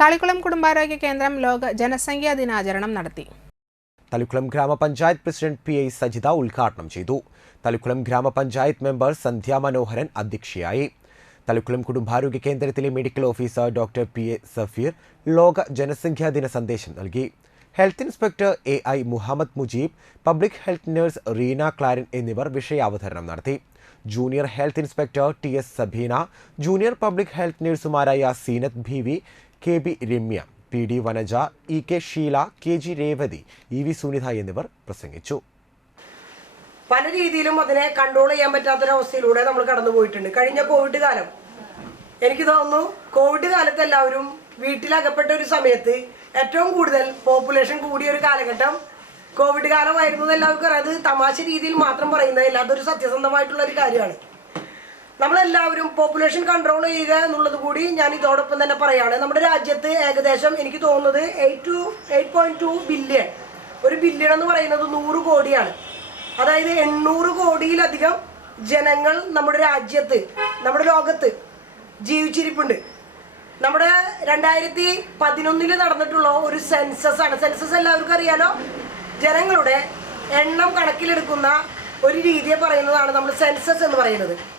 തളിക്കുളം കുടുംബാരോഗ്യ കേന്ദ്രം ലോക ജനസംഖ്യാ ദിനാചരണം നടത്തി. തളിക്കുളം ഗ്രാമപഞ്ചായത്ത് പ്രസിഡന്റ് പി ഐ സജിത ഉദ്ഘാടനം ചെയ്തു. തളിക്കുളം ഗ്രാമപഞ്ചായത്ത് മെമ്പർ സന്ധ്യ മനോഹരൻ അധ്യക്ഷയായി. തളിക്കുളം കുടുംബാരോഗ്യ കേന്ദ്രത്തിലെ medical officer doctor P A Safeer ലോക ജനസംഖ്യാ ദിന സന്ദേശം നൽകി. Health inspector A I Muhammad Mujeeb public health nurse Reena Claran എന്നിവർ വിഷയാവതരണം നടത്തി. Junior health inspector T S Sabeena junior public health നഴ്സുമാരായ Seenath Beevi K B Ramya P D Vanaja E K Sheela K G Revathi E V Sunitha എന്നിവർ പ്രസംഗിച്ചു. പല രീതിയിലും അതിനെ control ചെയ്യാൻ പറ്റാത്തൊരവസ്ഥയിലൂടെ നമ്മൾ കടന്നു പോയിട്ടുണ്ട്. കഴിഞ്ഞ കോവിഡ് കാലം എനിക്ക് തോന്നുന്നു കോവിഡ് കാലത്ത് എല്ലാവരും വീട്ടിലകപ്പെട്ട ഒരു സമയത്ത് ഏറ്റവും കൂടുതൽ പോപ്പുലേഷൻ കൂടിയ ഒരു കാലഘട്ടം കോവിഡ് കാലമായിരുന്നു എല്ലാവർക്കും അത് തമാശ രീതിയിൽ മാത്രം പറയുന്നതല്ല അതൊരു സത്യസന്ധമായിട്ടുള്ള ഒരു കാര്യമാണ്. നമ്മളെല്ലാവരും പോപ്പുലേഷൻ കൺട്രോൾ ചെയ്യുക എന്നുള്ളത് കൂടി ഞാൻ ഇതോടൊപ്പം തന്നെ പറയുകയാണ് നമ്മുടെ രാജ്യത്ത് ഏകദേശം എനിക്ക് തോന്നുന്നത് eight two eight point two billion ഒരു ബില്യൺ എന്ന് പറയുന്നത് നൂറ് കോടിയാണ്. അതായത് എണ്ണൂറ് കോടിയിലധികം ജനങ്ങൾ നമ്മുടെ രാജ്യത്ത് നമ്മുടെ ലോകത്ത് ജീവിച്ചിരിപ്പുണ്ട്. നമ്മുടെ രണ്ടായിരത്തി പതിനൊന്നിൽ നടന്നിട്ടുള്ള ഒരു സെൻസസ് ആണ്. സെൻസസ് എല്ലാവർക്കും അറിയാലോ? ജനങ്ങളുടെ എണ്ണം കണക്കിലെടുക്കുന്ന ഒരു രീതിയെ പറയുന്നതാണ് നമ്മൾ സെൻസസ് എന്ന് പറയുന്നത്.